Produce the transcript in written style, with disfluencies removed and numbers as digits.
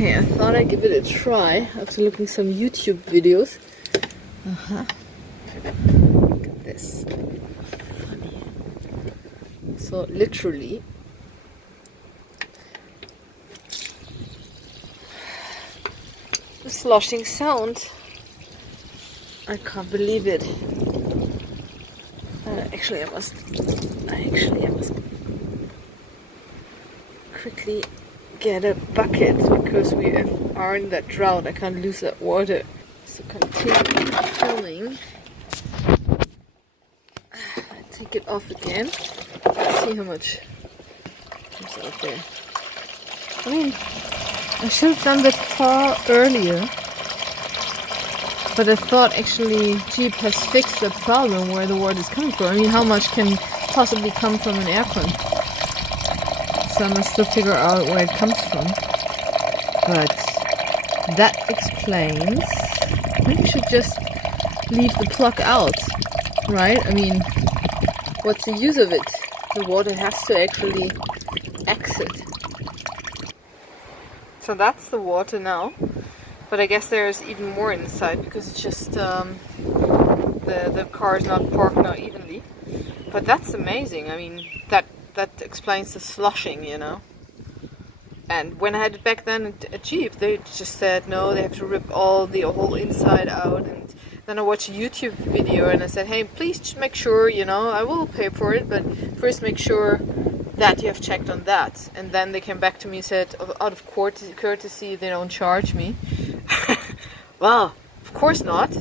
Okay, I thought I'd give it a try after looking some YouTube videos. Look at this. Funny. So literally, the sloshing sound. I can't believe it. Actually, I must quickly get a bucket because we are in that drought. I can't lose that water. So continue filming. Take it off again. Let's see how much comes out there. I mean, I should have done that far earlier. But I thought actually Jeep has fixed the problem where the water is coming from. I mean, how much can possibly come from an aircon? So I must still figure out where it comes from. But that explains. Maybe we should just leave the plug out, right? I mean, what's the use of it? The water has to actually exit. So that's the water now. But I guess there's even more inside because it's just the car is not parked now evenly. But that's amazing. I mean, that explains the sloshing, you know. And when I had it back then at Jeep, they just said no, they have to rip the whole inside out. And then I watched a YouTube video and I said, hey, please just make sure, you know, I will pay for it, but first make sure that you have checked on that. And then they came back to me and said, out of courtesy, they don't charge me. Well, of course not.